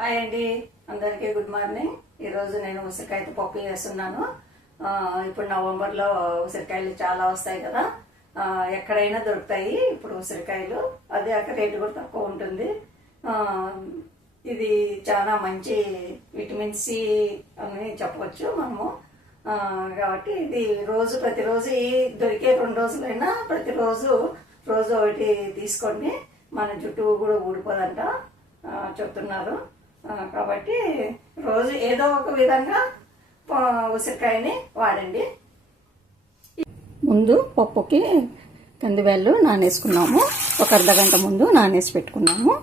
Hi అండి, అందరికీ good morning. ఈరోజు నేను ఉసిరికాయతో పప్పు చేస్తున్నాను. ఇప్పుడు నవంబర్లో ఉసిరికాయలు చాలా వస్తాయి కదా. ఎక్కడైనా దొరుకుతాయి ఇప్పుడు ఉసిరికాయలు. అదే అక్కడ రేటు కూడా తక్కువ ఉంటుంది. ఇది చాలా మంచి విటమిన్ సి అని చెప్పవచ్చు మనము. కాబట్టి ఇది ప్రతిరోజు దొరికే 2 రోజులైనా ప్రతిరోజు ఒకటి తీసుకోండి. మన జుట్టు కూడా ఊడిపోదంట చెప్తున్నారు. కాబట్టి రోజు ఏదో ఒక విధంగా ఉసిరికాయని వాడండి. ముందు పప్పుకి కందివేళ్ళు నానేసుకున్నాము. ఒక అర్ధగంట ముందు నానేసి పెట్టుకున్నాము.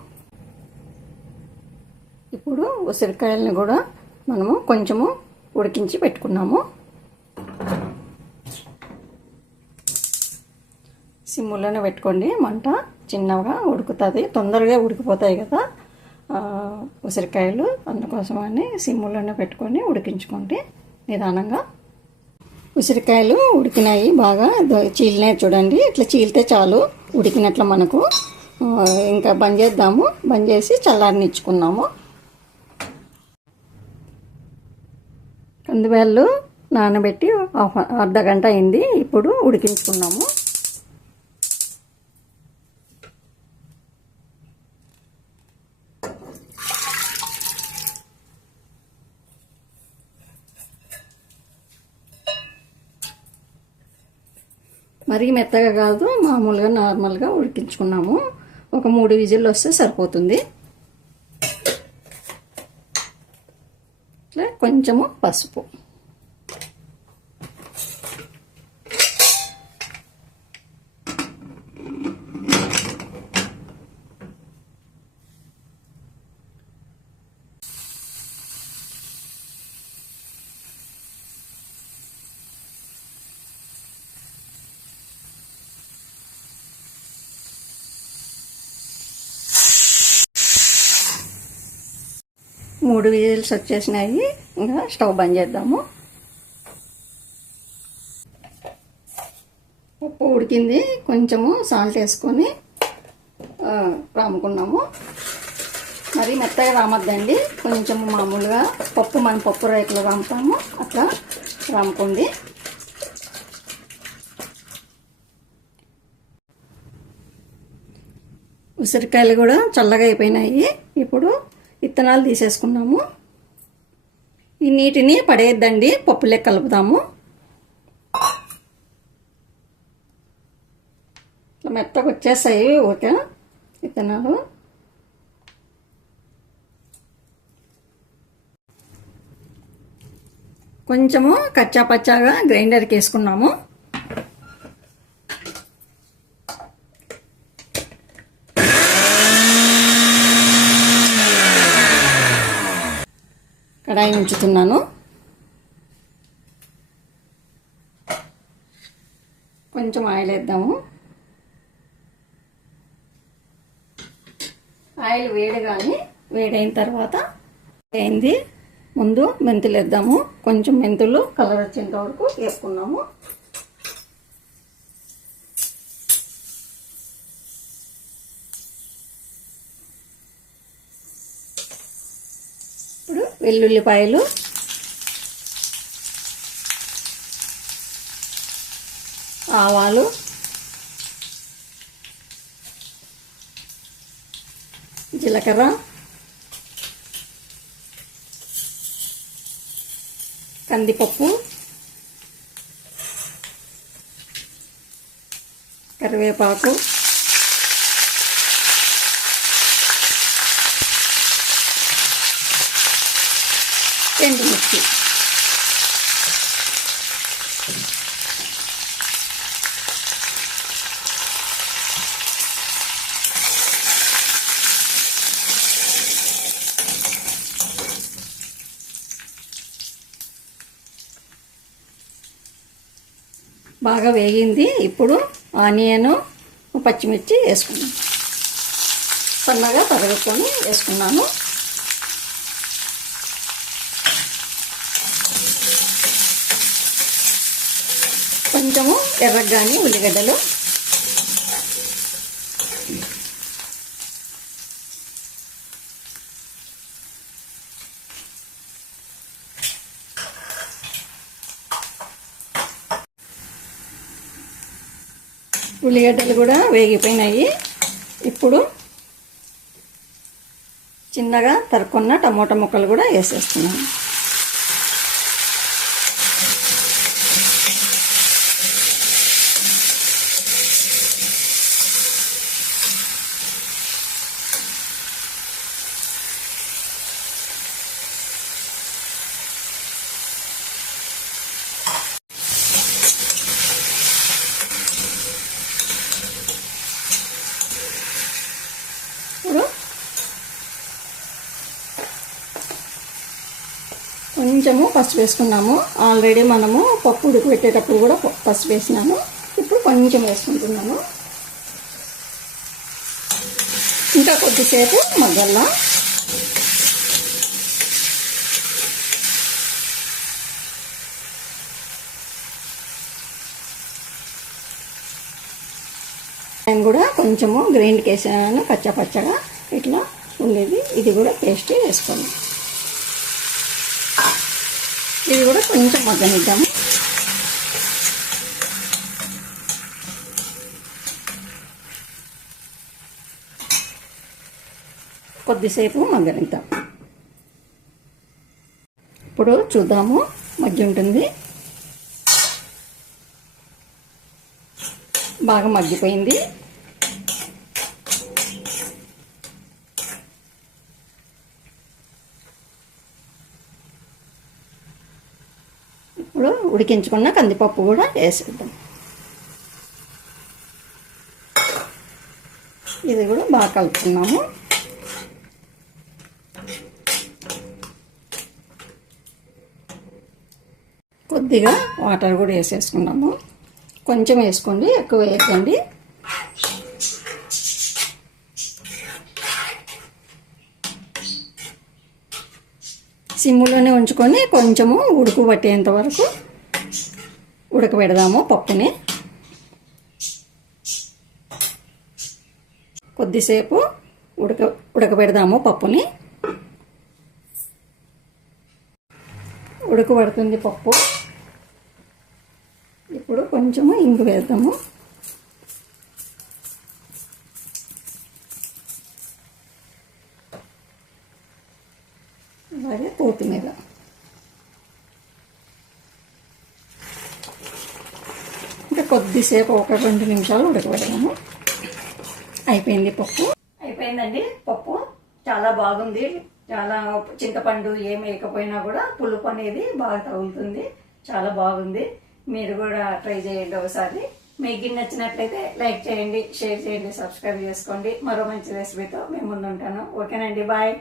ఇప్పుడు ఉసిరికాయలని కూడా మనము కొంచెము ఉడికించి పెట్టుకున్నాము. సిమ్ములోనే పెట్టుకోండి, మంట చిన్నగా ఉడుకుతుంది, తొందరగా ఉడికిపోతాయి కదా ఉసిరికాయలు. అందుకోసమని సిమ్ములోనే పెట్టుకొని ఉడికించుకోండి నిదానంగా. ఉసిరికాయలు ఉడికినాయి, బాగా చీలినాయి చూడండి. ఇట్లా చీలితే చాలు ఉడికినట్లు మనకు. ఇంకా బంద్ చేద్దాము. బంద్ చేసి చల్లారనిచ్చుకున్నాము. కందివేళ్ళు నానబెట్టి అర్ధగంట అయింది. ఇప్పుడు ఉడికించుకున్నాము. మరీ మెత్తగా కాదు, మామూలుగా నార్మల్గా ఉడికించుకున్నాము. ఒక 3 విజిల్లు వస్తే సరిపోతుంది. ఇట్లా కొంచెము పసుపు, మూడు విజిల్స్ వచ్చేసినాయి. ఇంకా స్టవ్ బంద్ చేద్దాము. పప్పు ఉడికింది, కొంచెము సాల్ట్ వేసుకొని రాముకున్నాము. మరి మెత్తగా రామద్దండి, కొంచెము మామూలుగా మన పప్పు రేకులు రాముతాము అట్లా రాముకోండి. ఉసిరికాయలు కూడా చల్లగా అయిపోయినాయి. ఇప్పుడు విత్తనాలు తీసేసుకున్నాము. ఈ నీటిని పడేయద్దండి, పప్పులే కలుపుతాము. ఇట్లా మెత్తగా వచ్చేస్తాయి ఓకే విత్తనాలు. కొంచెము కచ్చా పచ్చాగా గ్రైండర్కి వేసుకున్నాము. కడాయి ఉంచుతున్నాను. కొంచెం ఆయిల్ వేద్దాము. ఆయిల్ వేడైన తర్వాత అయింది. ముందు మెంతులు వేద్దాము. కొంచెం మెంతులు కలర్ వచ్చేంత వరకు వేసుకున్నాము. ఇప్పుడు వెల్లుల్లిపాయలు, ఆవాలు, జీలకర్ర, కందిపప్పు, కరివేపాకు, ఎండుమిర్చి. బాగా వేగింది. ఇప్పుడు ఆనియన్, పచ్చిమిర్చి వేసుకున్నాను. సన్నగా తరుగుకొని వేసుకున్నాను. కొంచెము ఎర్రగాని ఉల్లిగడ్డలు, ఉల్లిగడ్డలు కూడా వేగిపోయినాయి. ఇప్పుడు చిన్నగా తరుక్కున్న టమోటా ముక్కలు కూడా వేసేస్తున్నాను. ఇప్పుడు కొంచెము పసుపు వేసుకున్నాము. ఆల్రెడీ మనము పప్పు ఉడకబెట్టేటప్పుడు కూడా పసుపు వేసినాము. ఇప్పుడు కొంచెం వేసుకుంటున్నాను. ఇంకా కొద్దిసేపు మగ్గల్లా. నేను కూడా కొంచెము గ్రైండ్కి వేసాను, పచ్చగా ఇట్లా ఉండేది. ఇది కూడా పేస్ట్ వేసుకోండి. ఇది కూడా కొంచెం మగ్గనిద్దాము. కొద్దిసేపు మగ్గనిద్దాం. ఇప్పుడు చూద్దాము, మగ్గి ఉంటుంది. బాగా మగ్గిపోయింది. ఇప్పుడు ఉడికించుకున్న కందిపప్పు కూడా వేసేద్దాం. ఇది కూడా బాగా కలుపుకున్నాము. కొద్దిగా వాటర్ కూడా వేసేసుకున్నాము. కొంచెం వేసుకోండి, ఎక్కువ వేయకండి. సిమ్లోనే ఉంచుకొని కొంచెము ఉడుకు పట్టేంత వరకు ఉడకబెడదాము పప్పుని. కొద్దిసేపు ఉడకబెడదాము పప్పుని. ఉడకబడుతుంది పప్పు. ఇప్పుడు కొంచెము ఇంగు వేద్దాము. అలాగే కొత్తిమీర. ఇంకా కొద్దిసేపు 1-2 నిమిషాలు ఉడకబెడదాము. అయిపోయింది పప్పు. అయిపోయిందండి పప్పు. చాలా బాగుంది. చాలా చింతపండు ఏం వేయకపోయినా కూడా పులుపు అనేది బాగా తగులుతుంది. చాలా బాగుంది. మీరు కూడా ట్రై చేయండి ఒకసారి. మీకు నచ్చినట్లయితే లైక్ చేయండి, షేర్ చేయండి, సబ్స్క్రైబ్ చేసుకోండి. మరో మంచి రెసిపీతో మేము ముందుంటాను. ఓకేనండి, బాయ్.